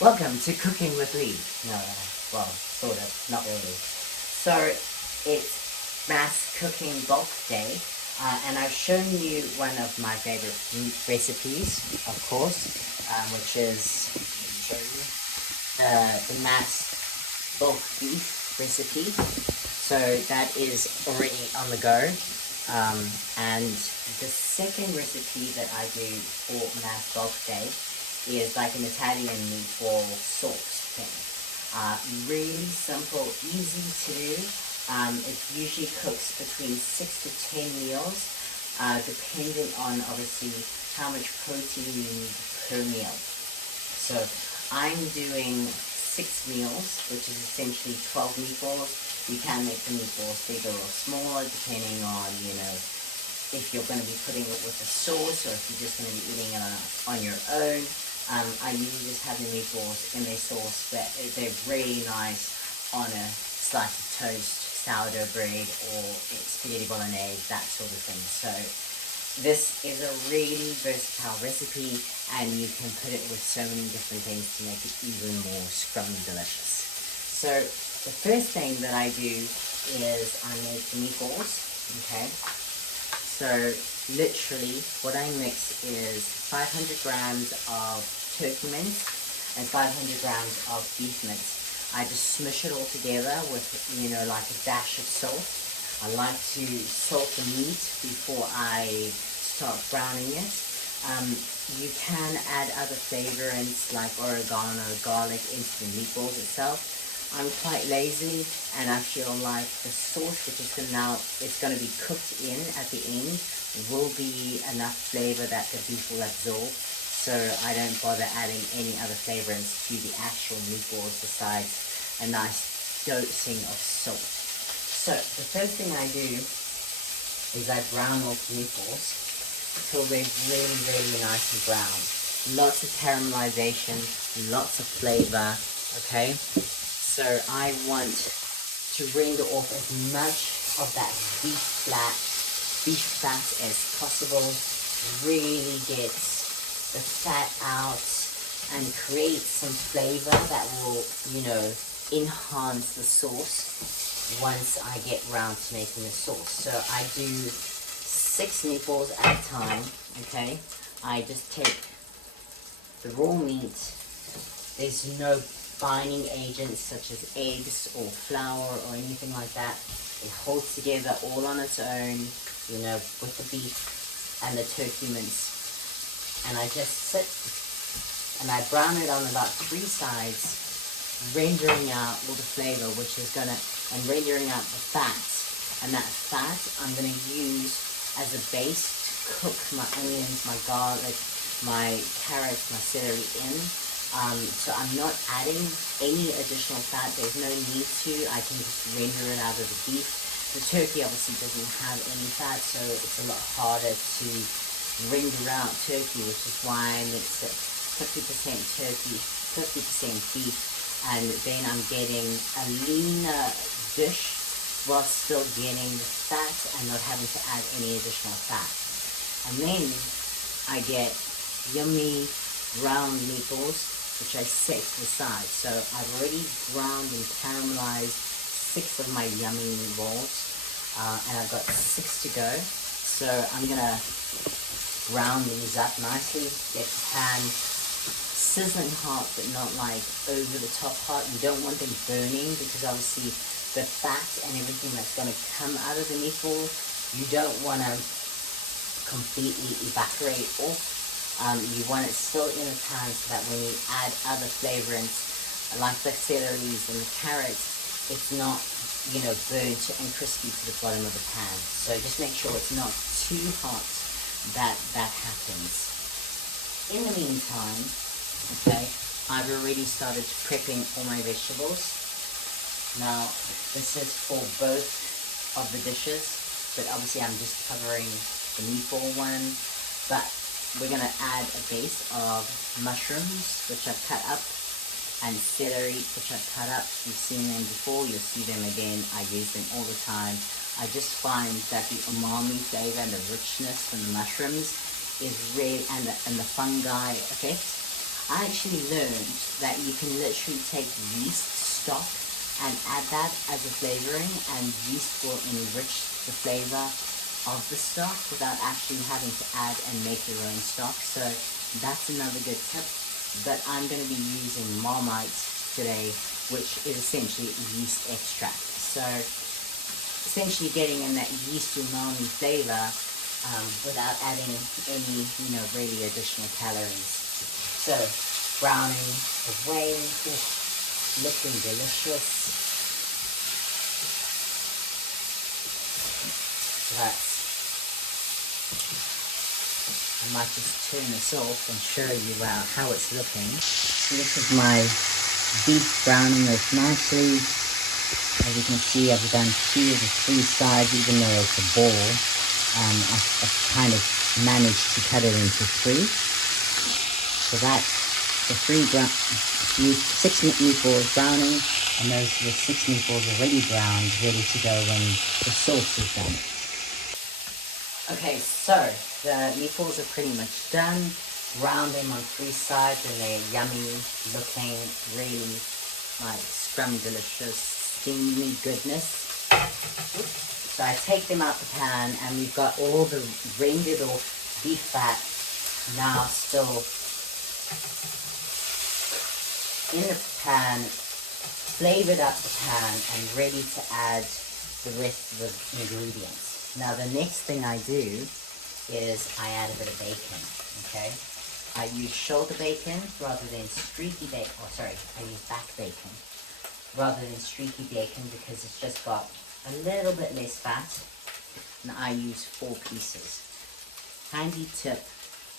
Welcome to Cooking with Lee. No, well, sort of, not really. So, it's mass cooking bulk day, and I've shown you one of my favorite meat recipes, of course, which is, let me show you, the mass bulk beef recipe. So that is already on the go. And the second recipe that I do for mass bulk day is like an Italian meatball sauce thing. Really simple, easy to do. It usually cooks between 6 to 10 meals, depending on obviously how much protein you need per meal. So I'm doing 6 meals, which is essentially 12 meatballs. You can make the meatballs bigger or smaller depending on, if you're going to be putting it with a sauce or if you're just going to be eating it on your own. I usually just have the meatballs in their sauce, but they're really nice on a slice of toast, sourdough bread, or spaghetti bolognese, that sort of thing. So this is a really versatile recipe, and you can put it with so many different things to make it even more scrummy delicious. So the first thing that I do is I make the meatballs, okay? So literally what I mix is 500 grams of turkey mince and 500 grams of beef mince. I just smush it all together with, like a dash of salt. I like to salt the meat before I start browning it. You can add other flavorants like oregano, garlic into the meatballs itself. I'm quite lazy, and I feel like the sauce, which is it's going to be cooked in at the end, will be enough flavor that the beef will absorb. So I don't bother adding any other flavorants to the actual meatballs besides a nice dosing of salt. So the first thing I do is I brown off the meatballs until they're really, really nice and brown. Lots of caramelization, lots of flavor, okay? So I want to render off as much of that beef fat as possible. Really get the fat out and create some flavor that will, enhance the sauce once I get round to making the sauce. So I do 6 meatballs at a time, okay? I just take the raw meat. There's no binding agents such as eggs or flour or anything like that. It holds together all on its own, with the beef and the turkey mince. And I just sit and I brown it on about 3 sides, rendering out all the flavor, and rendering out the fat. And that fat I'm gonna use as a base to cook my onions, my garlic, my carrots, my celery in. So I'm not adding any additional fat. There's no need to. I can just render it out of the beef. The turkey obviously doesn't have any fat, so it's a lot harder to render out turkey, which is why I mix it 50% turkey, 50% beef, and then I'm getting a leaner dish while still getting the fat and not having to add any additional fat. And then I get yummy round meatballs, which I set to the side. So I've already browned and caramelized 6 of my yummy meatballs, and I've got 6 to go. So I'm gonna brown these up nicely, get the pan sizzling hot, but not like over the top hot. You don't want them burning, because obviously the fat and everything that's gonna come out of the meatball, you don't wanna completely evaporate off. You want it still in the pan so that when you add other flavorants like the celeries and the carrots, it's not, burnt and crispy to the bottom of the pan. So just make sure it's not too hot that happens. In the meantime, okay, I've already started prepping all my vegetables. Now, this is for both of the dishes, but obviously I'm just covering the meatball one, but we're going to add a base of mushrooms, which I've cut up, and celery, which I've cut up. You've seen them before, you'll see them again. I use them all the time. I just find that the umami flavor and the richness from the mushrooms is really, and the fungi effect, I actually learned that you can literally take yeast stock and add that as a flavoring, and yeast will enrich the flavor of the stock without actually having to add and make your own stock. So that's another good tip. But I'm going to be using Marmite today, which is essentially yeast extract. So essentially getting in that yeast umami flavor without adding any, really additional calories. So browning away, looking delicious. I might just turn this off and show you how it's looking. So this is my beef browning off nicely. As you can see, I've done 2 of the 3 sides, even though it's a ball. I've kind of managed to cut it into 3. So that's the 6 meatballs browning, and those are the 6 meatballs already browned, ready to go when the sauce is done. Okay, so the meatballs are pretty much done. Brown them on 3 sides and they're yummy looking, really like scrum-delicious, steamy goodness. So I take them out the pan, and we've got all the rendered off beef fat now still in the pan, flavored up the pan and ready to add the rest of the ingredients. Now the next thing I do is I add a bit of bacon, okay? I use shoulder bacon rather than streaky bacon, I use back bacon rather than streaky bacon because it's just got a little bit less fat, and I use 4 pieces. Handy tip,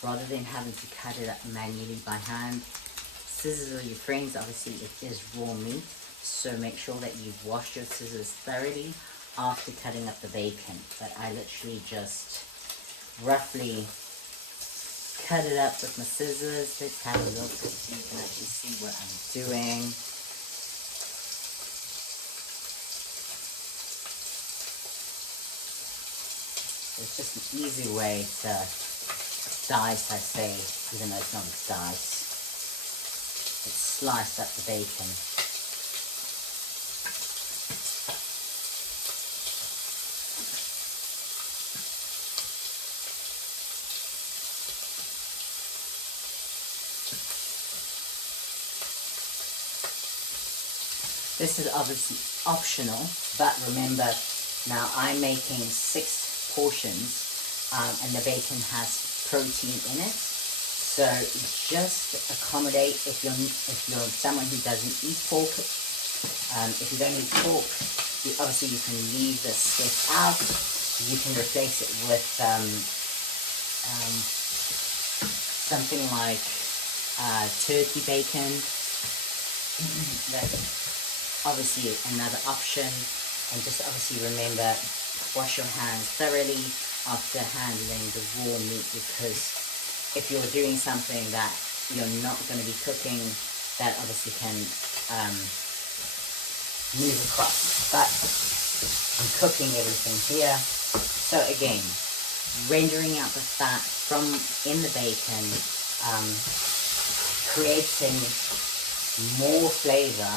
rather than having to cut it up manually by hand, scissors are your friends. Obviously it is raw meat, so make sure that you've washed your scissors thoroughly after cutting up the bacon. But I literally just roughly cut it up with my scissors. Let's have a look so you can actually see what I'm doing. It's just an easy way to dice, I say, even though it's not a dice. It's sliced up the bacon. This is obviously optional, but remember, now I'm making 6 portions, and the bacon has protein in it. So just accommodate if you're someone who doesn't eat pork. If you don't eat pork, obviously you can leave this step out. You can replace it with something like turkey bacon. That's obviously another option. And just obviously remember, wash your hands thoroughly after handling the raw meat, because if you're doing something that you're not going to be cooking, that obviously can move across. But I'm cooking everything here. So again, rendering out the fat from in the bacon, creating more flavor.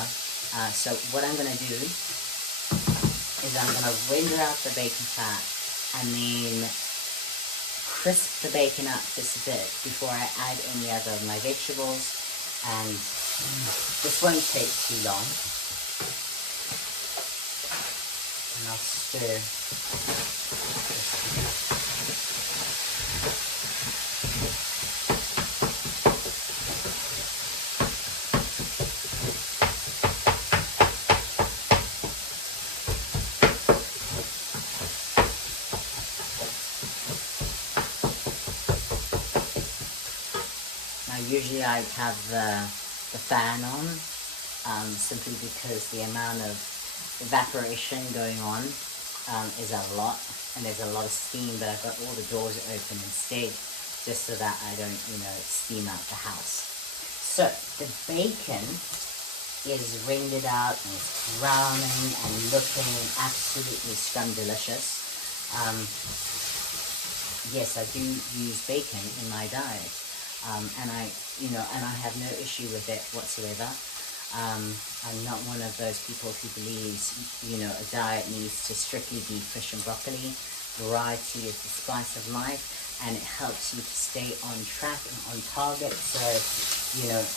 So what I'm going to do is I'm going to render out the bacon fat and then crisp the bacon up just a bit before I add any other of my vegetables, and this won't take too long. And I'll stir. Usually I have the fan on, simply because the amount of evaporation going on is a lot, and there's a lot of steam, but I've got all the doors open instead, just so that I don't, steam out the house. So the bacon is rendered out and it's browning and looking absolutely scrum-delicious. Yes, I do use bacon in my diet. and I have no issue with it whatsoever. I'm not one of those people who believes, a diet needs to strictly be fish and broccoli. Variety is the spice of life, and it helps you to stay on track and on target. So,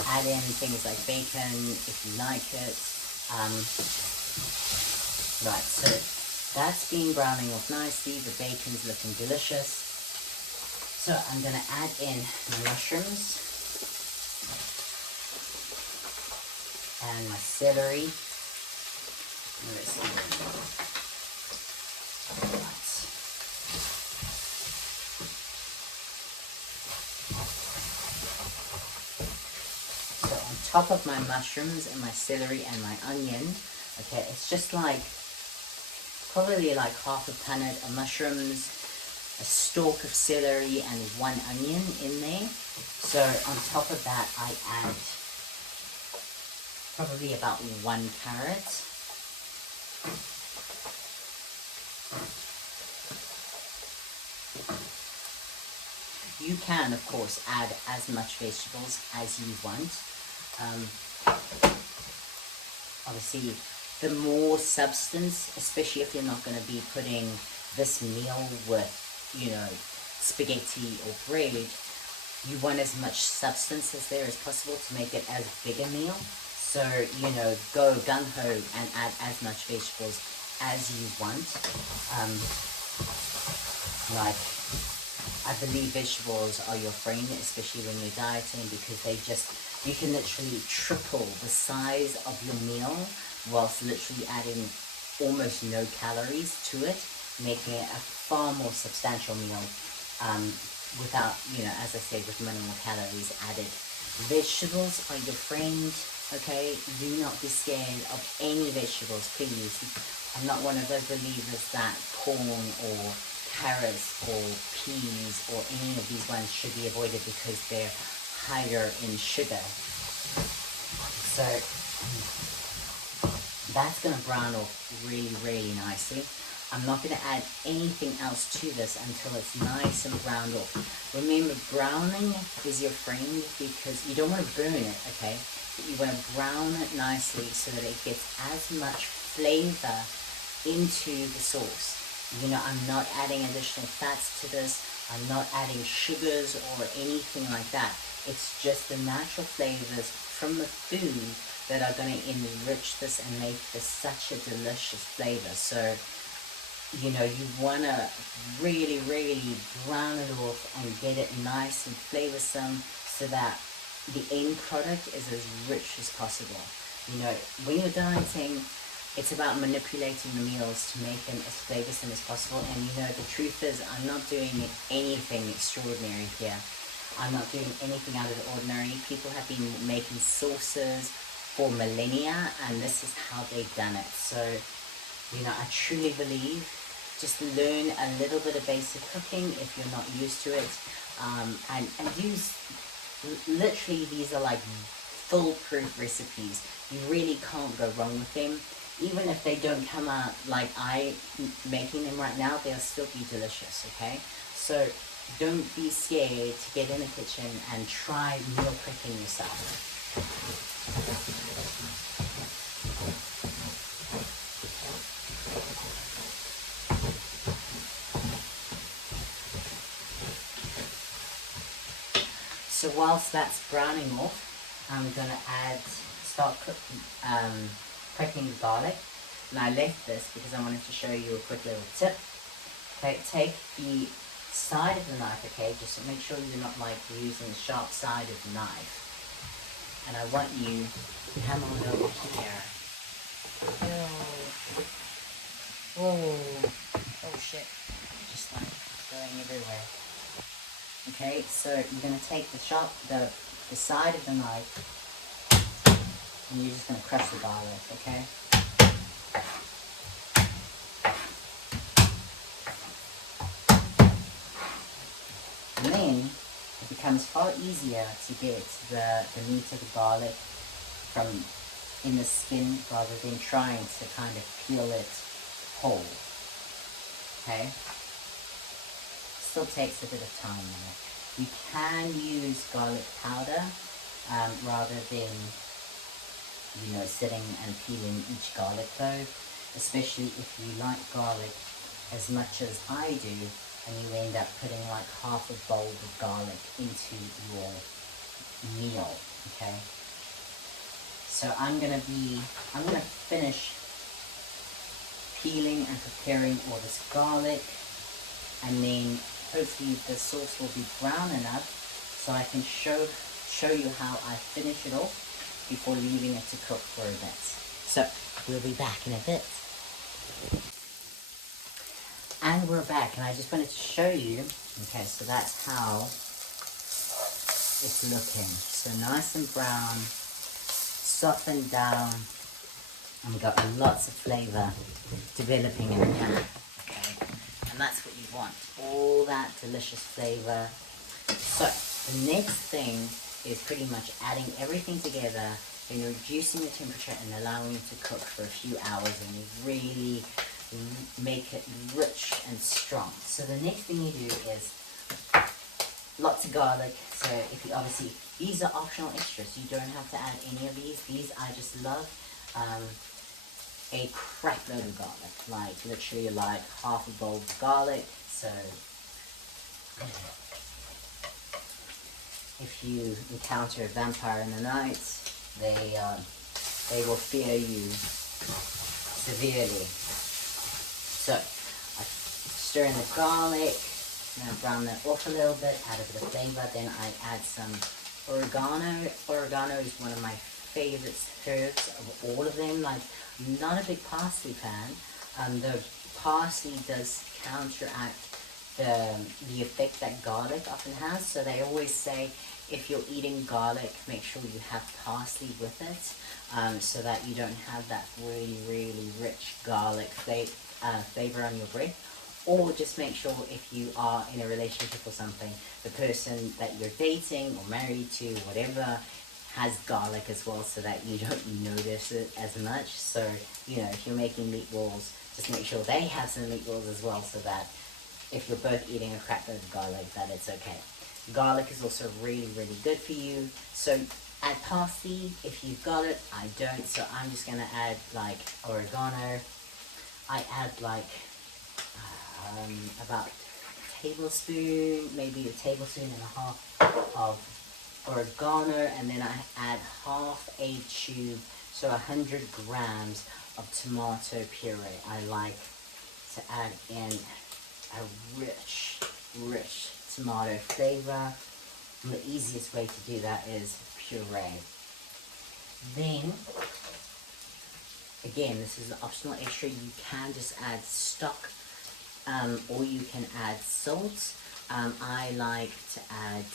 add in things like bacon if you like it. Right, so that's been browning off nicely. The bacon's looking delicious. So I'm going to add in my mushrooms and my celery. So on top of my mushrooms and my celery and my onion, okay, it's just like probably like half a punnet of mushrooms, a stalk of celery, and 1 onion in there. So on top of that, I add probably about 1 carrot. You can, of course, add as much vegetables as you want. Obviously, the more substance, especially if you're not going to be putting this meal with, spaghetti or bread, you want as much substance as there as possible to make it as big a meal. So, go gung-ho and add as much vegetables as you want. I believe vegetables are your friend, especially when you're dieting, because you can literally triple the size of your meal whilst literally adding almost no calories to it, making it a far more substantial meal without, as I said, with minimal calories added. Vegetables are your friend, okay? Do not be scared of any vegetables, please. I'm not one of those believers that corn or carrots or peas or any of these ones should be avoided because they're higher in sugar. So that's going to brown off really, really nicely. I'm not going to add anything else to this until it's nice and browned off. Remember, browning is your friend because you don't want to burn it, okay? But you want to brown it nicely so that it gets as much flavor into the sauce. I'm not adding additional fats to this. I'm not adding sugars or anything like that. It's just the natural flavors from the food that are going to enrich this and make this such a delicious flavor. So, you want to really, really brown it off and get it nice and flavorsome so that the end product is as rich as possible. When you're dieting, it's about manipulating the meals to make them as flavorsome as possible. And the truth is, I'm not doing anything extraordinary here. I'm not doing anything out of the ordinary. People have been making sauces for millennia, and this is how they've done it. So, I truly believe just learn a little bit of basic cooking if you're not used to it, and use, literally, these are like foolproof recipes. You really can't go wrong with them. Even if they don't come out like I'm making them right now, they'll still be delicious, okay? So don't be scared to get in the kitchen and try meal prepping yourself. So whilst that's browning off, I'm going to start prepping the garlic. And I left this because I wanted to show you a quick little tip. Okay, take the side of the knife, okay, just to make sure you're not using the sharp side of the knife. And I want you to come on over here. Oh shit, just going everywhere. Okay, so you're going to take the side of the knife, and you're just going to crush the garlic, okay? And then it becomes far easier to get the meat of the garlic from in the skin rather than trying to kind of peel it whole, okay? Still takes a bit of time though. You can use garlic powder rather than, you know, sitting and peeling each garlic clove, especially if you like garlic as much as I do, and you end up putting like half a bowl of garlic into your meal, okay? So I'm gonna finish peeling and preparing all this garlic, and then hopefully the sauce will be brown enough so I can show you how I finish it off before leaving it to cook for a bit. So we'll be back in a bit. And we're back, and I just wanted to show you, okay, so that's how it's looking. So nice and brown, softened down, and we've got lots of flavor developing in the pan, okay? And that's what you want, all that delicious flavor. So the next thing is pretty much adding everything together and reducing the temperature and allowing it to cook for a few hours, and you really make it rich and strong. So the next thing you do is lots of garlic. So if you obviously, these are optional extras, you don't have to add any of these. These I just love. A crap load of garlic, like literally like half a bowl of garlic. So if you encounter a vampire in the night, they will fear you severely. So I stir in the garlic, and I brown that off a little bit, add a bit of flavor. Then I add some oregano. Oregano is one of my favorite herbs of all of them. Like, I'm not a big parsley fan. The parsley does counteract the effect that garlic often has. So they always say if you're eating garlic, make sure you have parsley with it, so that you don't have that really, really rich garlic flavor on your breath. Or just make sure if you are in a relationship or something, the person that you're dating or married to, whatever, has garlic as well, so that you don't notice it as much. So, you know, if you're making meatballs, just make sure they have some meatballs as well, so that if you're both eating a crap load of garlic, that it's okay. Garlic is also really, really good for you. So add parsley if you've got it. I don't, so I'm just gonna add like oregano. I add like about a tablespoon, maybe a tablespoon and a half of oregano, and then I add half a tube, so 100 grams of tomato puree. I like to add in a rich tomato flavor, and the easiest way to do that is puree. Then again, this is an optional extra. You can just add stock, or you can add salt. I like to add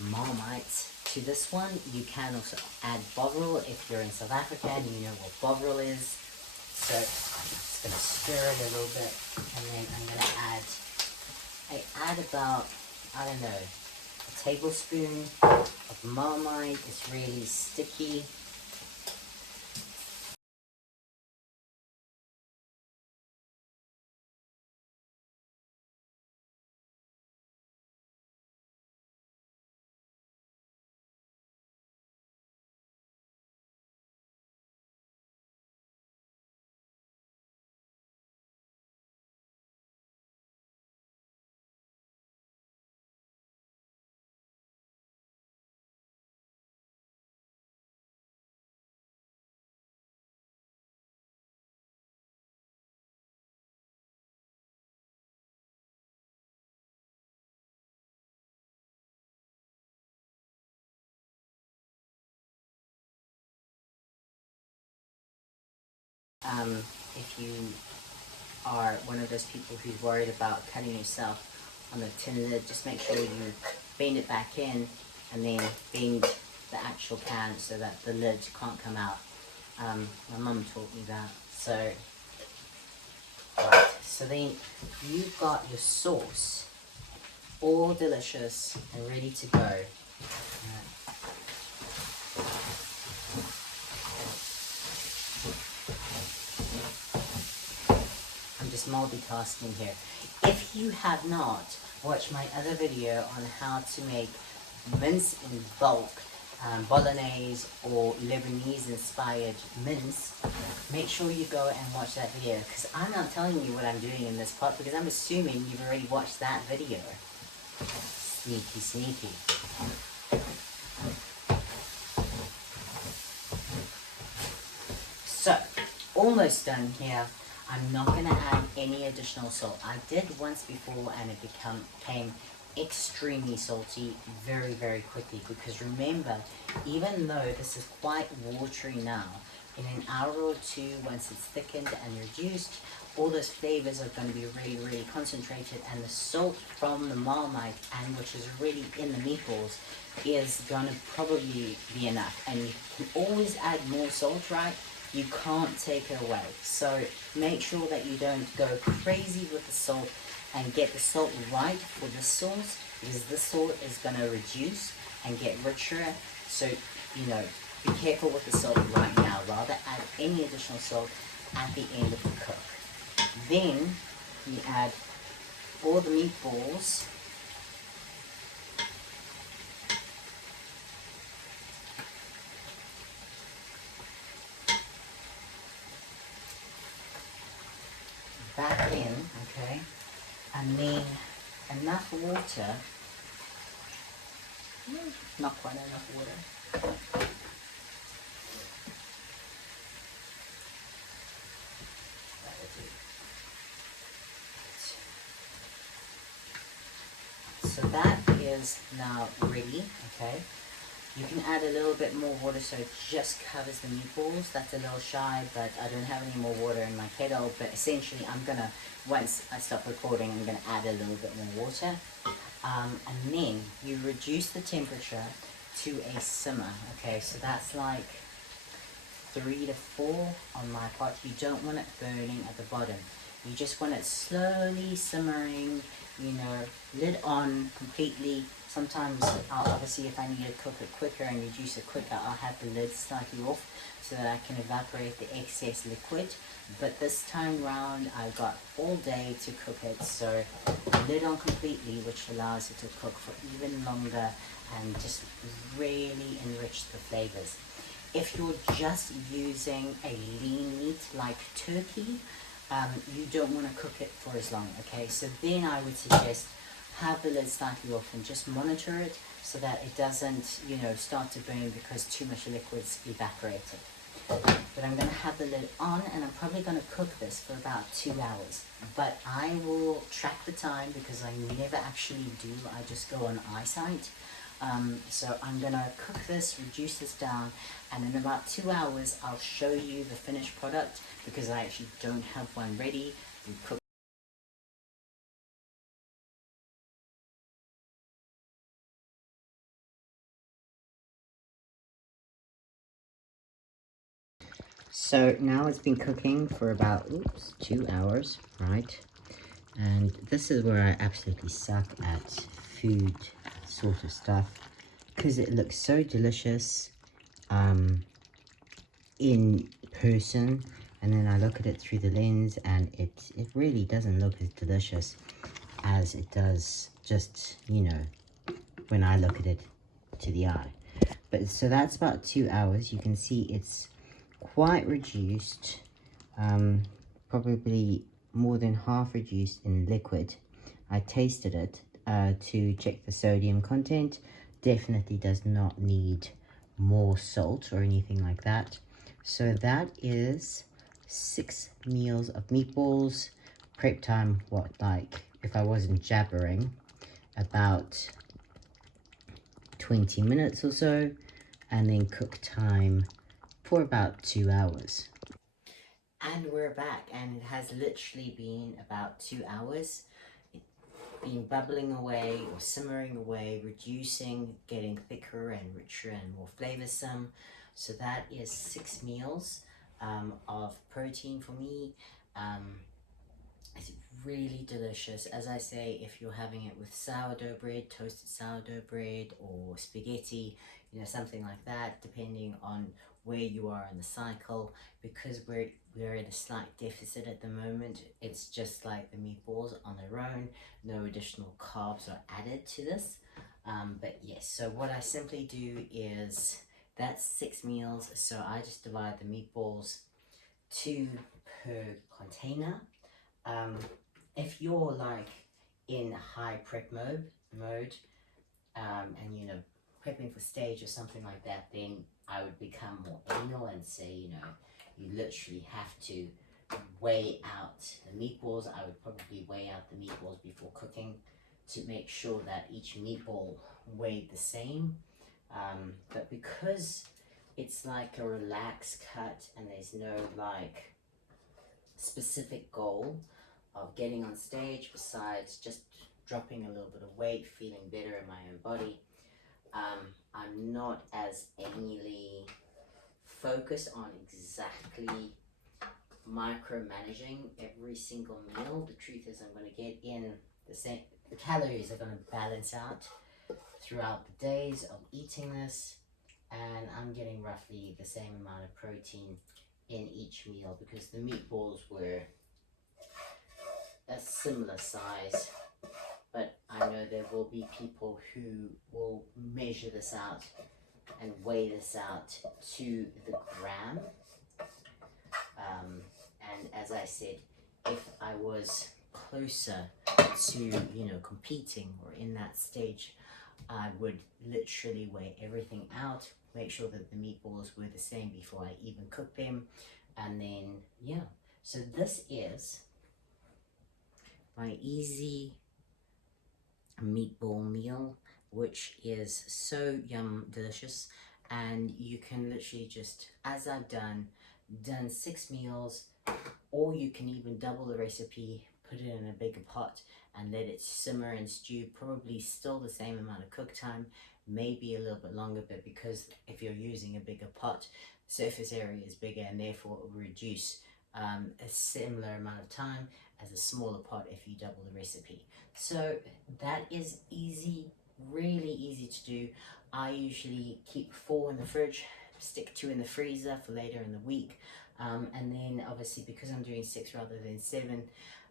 Marmite to this one. You can also add bovril if you're in South Africa and you know what bovril is. So I'm just going to stir it a little bit, and then I'm going to add about, I don't know, a tablespoon of Marmite. It's really sticky. If you are one of those people who's worried about cutting yourself on the tin lid, just make sure you bend it back in and then bend the actual pan so that the lid can't come out. My mum taught me that. So, right. So then you've got your sauce all delicious and ready to go. I'm just multitasking here. If you have not watch my other video on how to make mince in bulk, bolognese or Lebanese inspired mince. Make sure you go and watch that video, because I'm not telling you what I'm doing in this part because I'm assuming you've already watched that video. Sneaky, sneaky. So, almost done here. I'm not going to add any additional salt. I did once before and it became extremely salty very, very quickly, because remember, even though this is quite watery now, in an hour or two, once it's thickened and reduced, all those flavors are going to be really, really concentrated, and the salt from the Marmite, and which is really in the meatballs, is going to probably be enough. And you can always add more salt, right? You can't take it away. So make sure that you don't go crazy with the salt, and get the salt right for the sauce, because this salt is going to reduce and get richer. So, you know, be careful with the salt right now. Rather add any additional salt at the end of the cook. Then you add all the meatballs. Back in, okay, and then enough water, not quite enough water, so that is now ready, okay. You can add a little bit more water so it just covers the meatballs. That's a little shy, but I don't have any more water in my kettle. But essentially, I'm gonna, once I stop recording, I'm gonna add a little bit more water. And then you reduce the temperature to a simmer, okay? So that's like 3 to 4 on my pot. You don't want it burning at the bottom. You just want it slowly simmering, you know, lid on completely. Sometimes, obviously, if I need to cook it quicker and reduce it quicker, I'll have the lid slightly off so that I can evaporate the excess liquid. But this time round, I've got all day to cook it, so lid on completely, which allows it to cook for even longer and just really enrich the flavors. If you're just using a lean meat like turkey, you don't want to cook it for as long, okay? So then I would suggest have the lid slightly off and just monitor it so that it doesn't, you know, start to burn because too much liquid's evaporated. But I'm going to have the lid on, and I'm probably going to cook this for about 2 hours. But I will track the time because I never actually do. I just go on eyesight. So I'm going to cook this, reduce this down, and in about 2 hours I'll show you the finished product, because I actually don't have one ready. We cook. So now it's been cooking for about 2 hours, right? And this is where I absolutely suck at food sort of stuff, because it looks so delicious in person, and then I look at it through the lens and it really doesn't look as delicious as it does just, you know, when I look at it to the eye. But so that's about 2 hours. You can see it's quite reduced, probably more than half reduced in liquid. I tasted it to check the sodium content. Definitely does not need more salt or anything like that. So that is 6 meals of meatballs. Prep time, what, like, if I wasn't jabbering, about 20 minutes or so, and then cook time for about 2 hours. And we're back, and it has literally been about 2 hours. It's been bubbling away or simmering away, reducing, getting thicker and richer and more flavoursome. So that is 6 meals of protein for me. It's really delicious. As I say, if you're having it with sourdough bread, toasted sourdough bread, or spaghetti, you know, something like that, depending on where you are in the cycle. Because we're at a slight deficit at the moment, it's just like the meatballs on their own, no additional carbs are added to this. But yes, so what I simply do is, that's 6 meals, so I just divide the meatballs 2 per container. If you're like in high prep mode, and you know, prepping for stage or something like that, then I would become more anal and say, you know, you literally have to weigh out the meatballs. I would probably weigh out the meatballs before cooking to make sure that each meatball weighed the same. But because it's like a relaxed cut and there's no like specific goal of getting on stage besides just dropping a little bit of weight, feeling better in my own body, I'm not as anally focused on exactly micromanaging every single meal. The truth is, I'm going to get in the same, the calories are going to balance out throughout the days of eating this, and I'm getting roughly the same amount of protein in each meal because the meatballs were a similar size. But I know there will be people who will measure this out and weigh this out to the gram. And as I said, if I was closer to, you know, competing or in that stage, I would literally weigh everything out, make sure that the meatballs were the same before I even cook them. And then, yeah, so this is my easy meatball meal, which is so delicious. And you can literally just, as I've done 6 meals, or you can even double the recipe, put it in a bigger pot and let it simmer and stew, probably still the same amount of cook time, maybe a little bit longer, but because if you're using a bigger pot, surface area is bigger and therefore it will reduce a similar amount of time as a smaller pot if you double the recipe. So that is easy, really easy to do. I usually keep 4 in the fridge, stick 2 in the freezer for later in the week, and then obviously because I'm doing 6 rather than 7,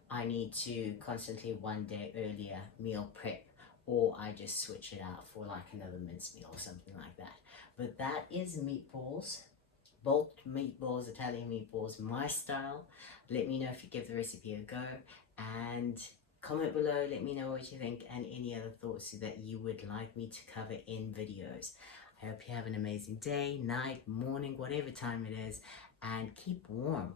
I need to constantly 1 day earlier meal prep, or I just switch it out for like another mincemeal or something like that. But that is meatballs, both meatballs, Italian meatballs, my style. Let me know if you give the recipe a go, and comment below, let me know what you think and any other thoughts that you would like me to cover in videos. I hope you have an amazing day, night, morning, whatever time it is, and keep warm.